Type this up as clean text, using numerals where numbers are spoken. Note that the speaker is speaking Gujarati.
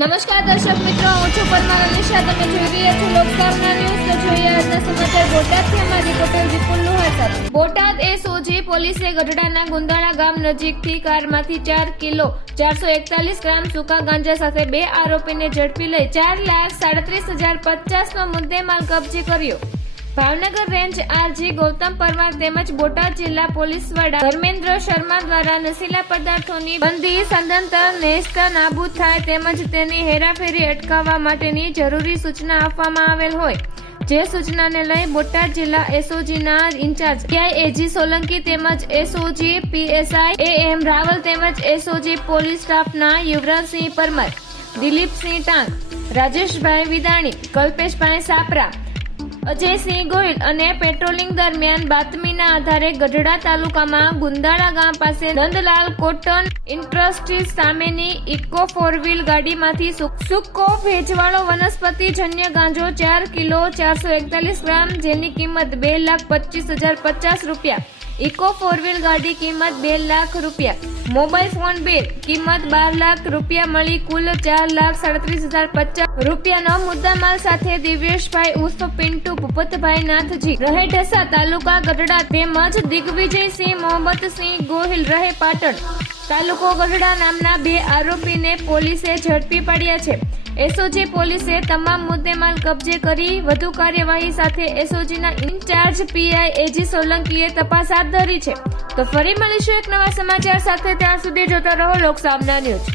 નમસ્કાર દર્શક મિત્રો, હું છું પરમાર અનિશા. તમે જોઈ રહ્યા છો લોકસામના ન્યૂઝ. તો જોઈએ આજના સમાચાર બોટાદથી. અમારી રિપોર્ટર વિપુલ લુહાર સાથે. બોટાદ એસઓજી પોલીસે ગઢડાના ગુંદાળા ગામ નજીકથી કારમાંથી 4 કિલો 441 ગ્રામ સૂકા ગાંજા સાથે 2 આરોપીને ઝડપી લઈ 4,37,050નો મુદ્દેમાલ કબજે કર્યો. ભાવનગર રેન્જ આરજી ગૌતમ પરમાર તેમજ બોટાદ જિલ્લા પોલીસ વડા ધર્મેન્દ્ર શર્મા દ્વારા નશીલા પદાર્થોની બંધી સદંતર નેસ્ત નાબૂદ થાય તેમજ તેની હેરાફેરી અટકાવવા માટેની જરૂરી સૂચના આપવામાં આવેલ હોય, જે સૂચનાને લઈ બોટાદ જિલ્લા એસઓજીના ઇન્ચાર્જ એજી સોલંકી તેમજ એસઓજી પીએસઆઈ એમ રાવલ તેમજ એસઓજી પોલીસ સ્ટાફના યુવરાજસિંહ પરમાર, દિલીપસિંહ ટાંક, રાજેશભાઈ વિદાણી, કલ્પેશભાઈ સાપરા, અજયસિંહ ગોહિલ અને પેટ્રોલિંગ દરમિયાન બાતમીના આધારે ગઢડા તાલુકામાં ગુંદાળા ગામ પાસે નંદલાલ કોટન ઇન્ડસ્ટ્રીઝ સામેની ઇકો 4 વ્હીલ ગાડીમાંથી સૂકો ભેજવાળો વનસ્પતિજન્ય ગાંજો 4 કિલો 441 ગ્રામ, જેની કિંમત 2,25,050 રૂપિયા, ઇકો 4 વ્હીલ ગાડી કિંમત 2 લાખ રૂપિયા, મોબાઈલ ફોન બિલ કિંમત 12 લાખ રૂપિયા મળી કુલ 4,37,050 રૂપિયાનો મુદ્દામાલ સાથે દિવ્યેશભાઈ ઉર્ફ પિન્ટુ ભૂપતભાઈ નાથજી રહે ઢસા તાલુકા ગઢડા તેમજ દિગ્વિજયસિંહ મોહમ્મદસિંહ ગોહિલ રહે પાટણ તાલુકો ગઢડા નામના 2 આરોપીને પોલીસે ઝડપી પાડ્યા છે. એસઓજી પોલીસે તમામ મુદ્દેમાલ કબજે કરી વધુ કાર્યવાહી સાથે એસઓજીના ઇન્ચાર્જ પીઆઈ એજી સોલંકીએ તપાસ હાથ ધરી છે. તો ફરી મળીશું એક નવા સમાચાર સાથે. ત્યાં સુધી જોતા રહો લોકસામના ન્યૂઝ.